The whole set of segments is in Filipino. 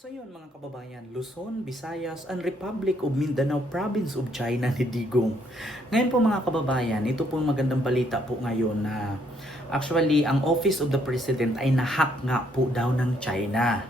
So yun mga kababayan, Luzon, Visayas, and Republic of Mindanao Province of China ni Digong. Ngayon po mga kababayan, ito po magandang balita po ngayon na actually ang Office of the President ay nahack nga po daw ng China.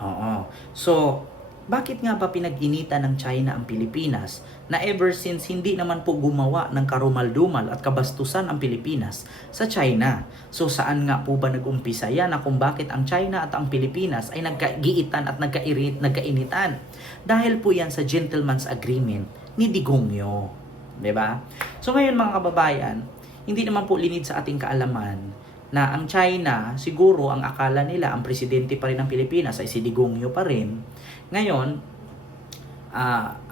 Oo. So, bakit nga ba pinag-initan ng China ang Pilipinas na ever since hindi naman po gumawa ng karumal-dumal at kabastusan ang Pilipinas sa China? So saan nga po ba nag-umpisa yan na kung bakit ang China at ang Pilipinas ay nagkaigitan at nagkainitan? Dahil po yan sa gentleman's agreement ni Digongyo. 'Di ba? So ngayon mga kababayan, hindi naman po linid sa ating kaalaman na ang China, siguro ang akala nila ang presidente pa rin ng Pilipinas ay si Digongyo pa rin. Ngayon,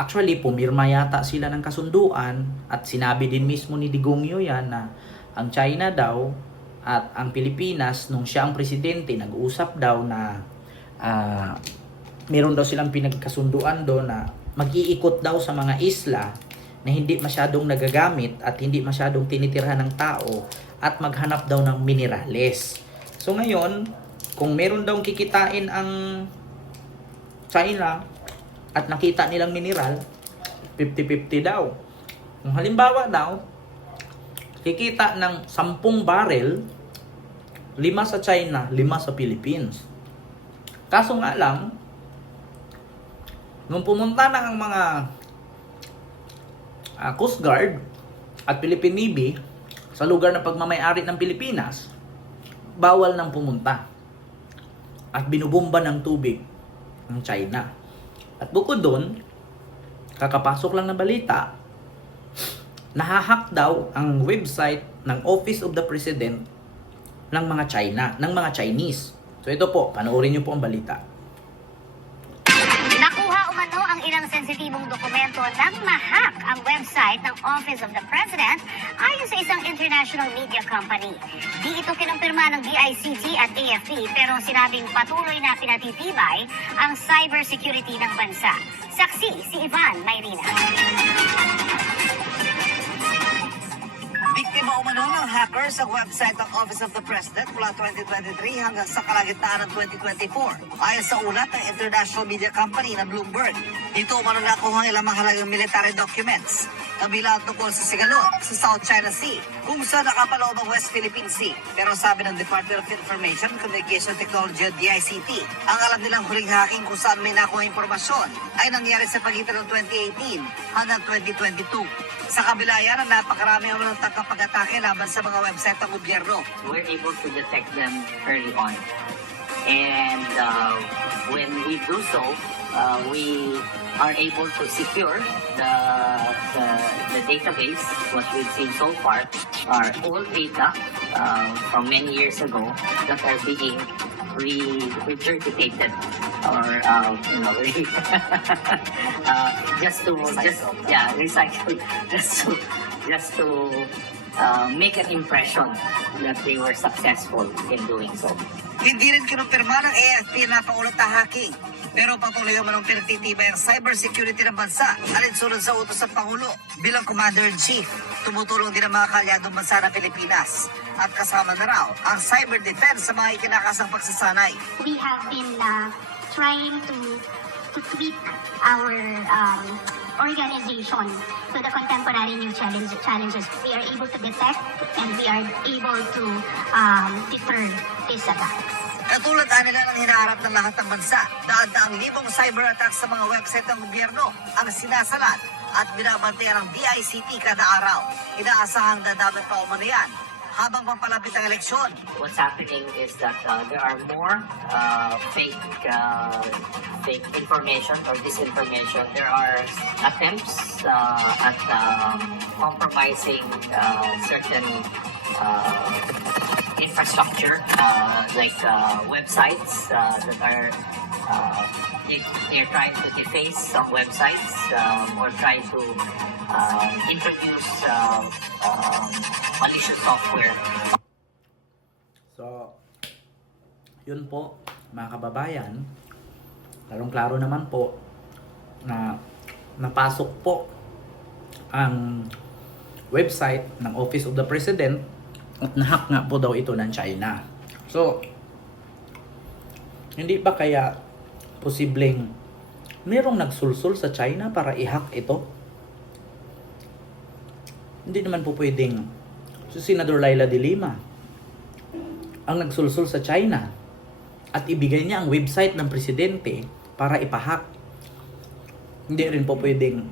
actually pumirma yata sila ng kasunduan at sinabi din mismo ni Digongyo yan na ang China daw at ang Pilipinas nung siya ang presidente nag-uusap daw na meron daw silang pinagkasunduan doon na mag-iikot daw sa mga isla na hindi masyadong nagagamit at hindi masyadong tinitirhan ng tao at maghanap daw ng minerales. So ngayon, kung meron daw kikitain ang China at nakita nilang mineral, 50-50 daw. Kung halimbawa daw, kikita ng 10 barrel, 5 sa China, 5 sa Philippines. Kaso nga lang, nung pumunta na ang mga Coast Guard at Philippine Navy sa lugar na pagmamay-ari ng Pilipinas, bawal nang pumunta at binubomba ng tubig ng China. At bukod doon, kakapasok lang na balita, nahahack daw ang website ng Office of the President ng mga Chinese. So ito po, panoorin niyo po ang balita. Nakuha umano ang ilang sensitibong dokumento nang ma-hack ang website ng Office of the President ayon sa isang international media company. Di ito kinumpirma ng DICT at AFP pero sinabing patuloy na pinatitibay ang cybersecurity ng bansa. Saksi si Ivan Mayrina. Biktima umano ng hacker sa website ng Office of the President mula 2023 hanggang sa kalagitnaan ng 2024. Ayon sa ulat ng international media company na Bloomberg, dito umano nakuha ang ilang mahalagang military documents kabilang tungkol sa sigalo sa South China Sea kung saan nakapaloob ang West Philippine Sea. Pero sabi ng Department of Information and Communication Technology o DICT, ang alam nilang huling hacking kung saan may nakuha impormasyon ay nangyari sa pagitan ng 2018 hanggang 2022. Sa kabila yan, ang napakarami ang mga tagapag-atake laban sa mga website ng gobyerno. We're able to detect them early on. And when we do so, we are able to secure the database. What we've seen so far are old data from many years ago that are being regurgitated or recycle just to make an impression that they were successful in doing so. Hindi rin kinumpirma ng AFP na paulat na hacking. Pero patuloy naman ang pinagtitibay ang cybersecurity ng bansa alinsunod sa utos ng Pangulo bilang Commander-in-Chief. Tumutulong din ang mga kalyadong bansa ng Pilipinas at kasama na raw ang cyber defense sa mga ikinakasang pagsasanay. We have been trying to tweak our organization to the contemporary new challenges. We are able to detect and we are able to deter these attacks. Katulad nila ng hinaharap ng lahat ng bansa, daan-daang libong cyber attacks sa mga website ng gobyerno ang sinasalat at binabantayan ng DICT kada araw. Inaasahang dadamit pa umano yan habang papalapit ang eleksyon. What's happening is that there are more fake information or disinformation. There are attempts at compromising certain infrastructure like websites that are they're trying to deface some websites or try to introduce malicious software. So, yun po, mga kababayan, lalong-klaro naman po na napasok po ang website ng Office of the President at nahack nga po daw ito ng China. So, hindi ba kaya posibleng merong nagsulsul sa China para i-hack ito. Hindi naman po pwedeng si Senador Laila de Lima ang nagsulsul sa China at ibigay niya ang website ng presidente para ipahack. Hindi rin po pwedeng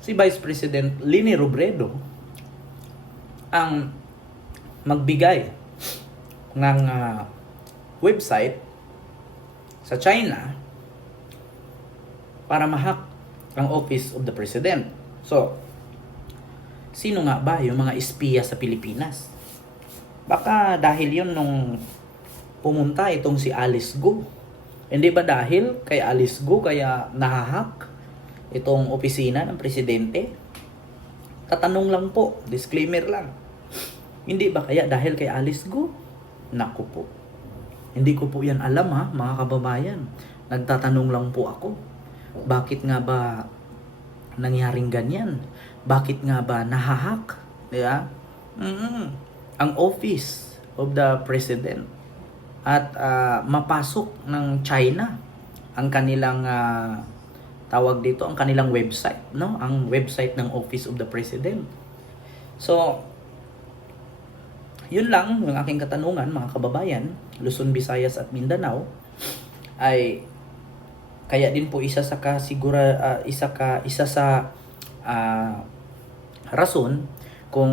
si Vice President Leni Robredo ang magbigay ng website sa China para mahack ang Office of the President. So, sino nga ba yung mga espiya sa Pilipinas? Baka dahil yun nung pumunta itong si Alice Go. Hindi ba dahil kay Alice Go kaya nahahack itong opisina ng presidente? Tatanong lang po, disclaimer lang. Hindi ba kaya dahil kay Alice Go? Naku po. Hindi ko po yan alam ha, mga kababayan. Nagtatanong lang po ako. Bakit nga ba nangyaring ganyan? Bakit nga ba nahahack? Diba? Ang Office of the President at mapasok ng China ang kanilang tawag dito, ang kanilang website, no? Ang website ng Office of the President. So, yun lang yung aking katanungan, mga kababayan. Luzon, Visayas at Mindanao ay kaya din po isa sa rason kung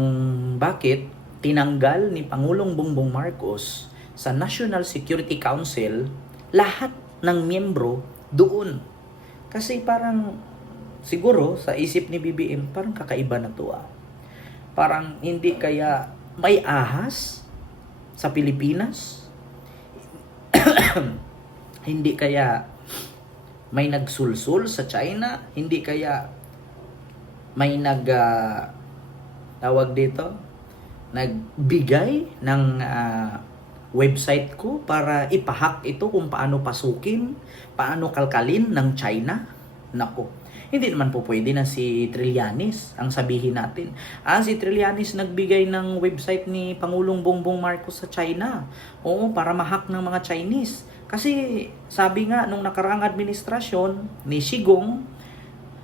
bakit tinanggal ni Pangulong Bongbong Marcos sa National Security Council lahat ng miyembro doon. Kasi parang siguro sa isip ni BBM parang kakaiba na to ah. Parang hindi kaya may ahas sa Pilipinas? Hindi kaya may nagsulsul sa China? Hindi kaya may tawag dito? Nagbigay ng website ko para ipahack ito kung paano pasukin, paano kalkalin ng China? Nako. Hindi naman po pwede na si Trillanes ang sabihin natin. Si Trillanes nagbigay ng website ni Pangulong Bongbong Marcos sa China. Oo, para mahack ng mga Chinese. Kasi sabi nga nung nakaraang administrasyon ni Shigong,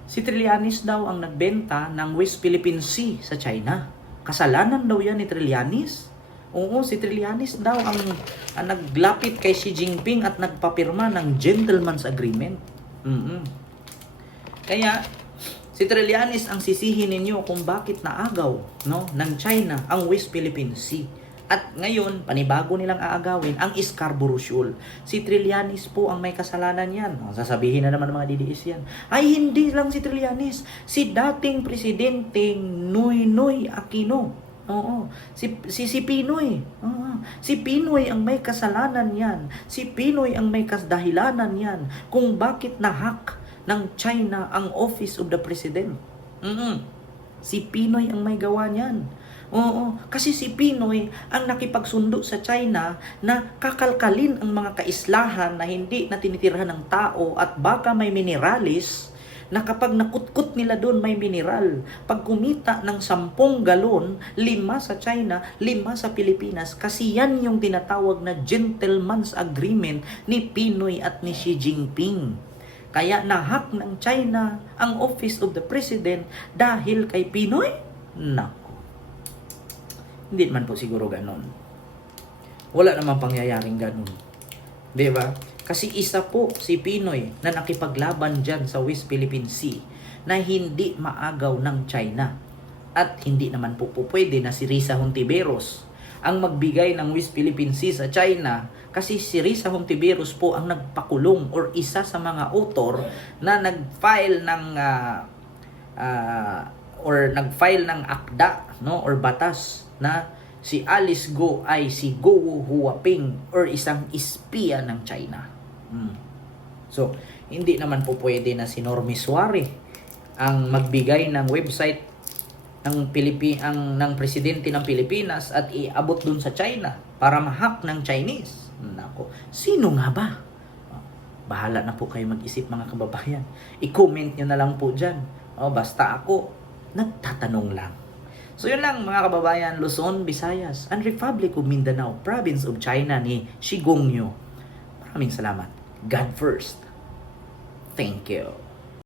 si Trillanes daw ang nagbenta ng West Philippine Sea sa China. Kasalanan daw yan ni Trillanes. Oo, si Trillanes daw ang naglapit kay Xi Jinping at nagpapirma ng gentleman's agreement. Kaya, si Trillanes ang sisihin ninyo kung bakit naagaw ng China ang West Philippine Sea. At ngayon, panibago nilang aagawin ang Scarborough Shoal. Si Trillanes po ang may kasalanan yan. Sasabihin na naman ng mga DDS yan. Ay, hindi lang si Trillanes. Si dating presidente Noynoy Aquino. Oo. Si Pinoy. Si Pinoy ang may kasalanan yan. Si Pinoy ang may kasdahilanan yan kung bakit nahack ng China ang Office of the President. Si Pinoy ang may gawa niyan. Oo, kasi si Pinoy ang nakipagsundo sa China na kakalkalin ang mga kaislahan na hindi na tinitirhan ng tao at baka may mineralis na kapag nakutkot nila doon may mineral. Pag kumita ng 10 galon, 5 sa China, 5 sa Pilipinas, kasi yan yung tinatawag na gentleman's agreement ni Pinoy at ni Xi Jinping. Kaya nahack ng China ang Office of the President dahil kay Pinoy? Nako. Hindi naman po siguro ganon. Wala namang pangyayaring ganon. Diba? Kasi isa po si Pinoy na nakipaglaban dyan sa West Philippine Sea na hindi maagaw ng China. At hindi naman po pwede na si Risa Hontiveros ang magbigay ng West Philippine Sea sa China, kasi si Risa Hontiveros po ang nagpakulong or isa sa mga author na nag-file ng akda or batas na si Alice Go ay si Go Huaping or isang espiya ng China. So, hindi naman po pwede na si Normie Suarez ang magbigay ng website ng presidente ng Pilipinas at iabot dun sa China para mahack ng Chinese. Nako, sino nga ba? Bahala na po kayo mag-isip, mga kababayan. I-comment nyo na lang po dyan. Basta ako, nagtatanong lang. So yun lang, mga kababayan, Luzon, Visayas, and Republic of Mindanao, Province of China ni Shigong Nyo. Maraming salamat. God first. Thank you.